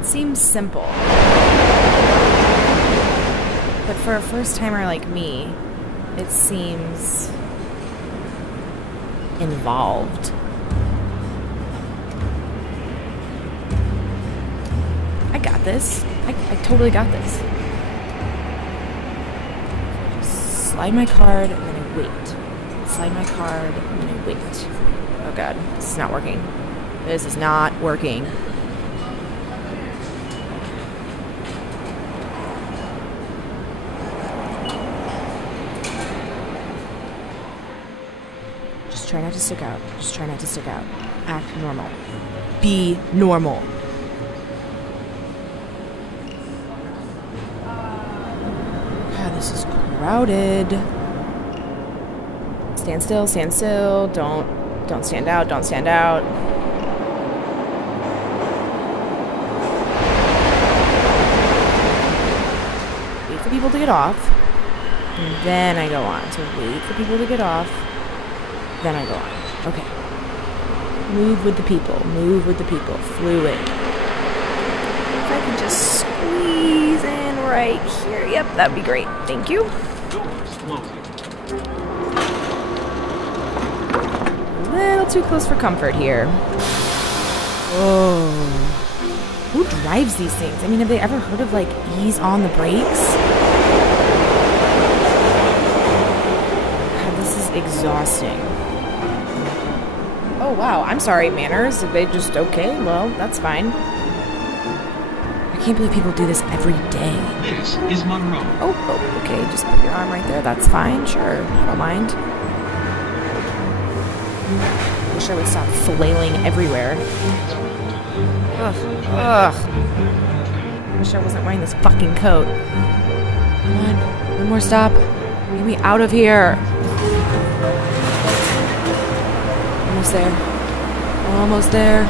It seems simple. But for a first-timer like me, it seems involved. I got this. I totally got this. Just slide my card and then I wait. Slide my card and then I wait. Oh god, this is not working. This is not working. Just try not to stick out. Just try not to stick out. Act normal. Be normal. God, this is crowded. Stand still, stand still. Don't stand out, don't stand out. Wait for people to get off. And then I go on. So wait for people to get off. Then I go on. Okay. Move with the people. Move with the people. Fluid. If I can just squeeze in right here. Yep, that'd be great. Thank you. A little too close for comfort here. Oh. Who drives these things? I mean, have they ever heard of, like, ease on the brakes? God, this is exhausting. Oh, wow. I'm sorry, manners. Are they just okay? Well, that's fine. I can't believe people do this every day. This is Monroe. Oh, okay. Just put your arm right there. That's fine. Sure. I don't mind. Wish I would stop flailing everywhere. Ugh. Ugh. Wish I wasn't wearing this fucking coat. Come on. One more stop. Get me out of here. Almost there. Almost there.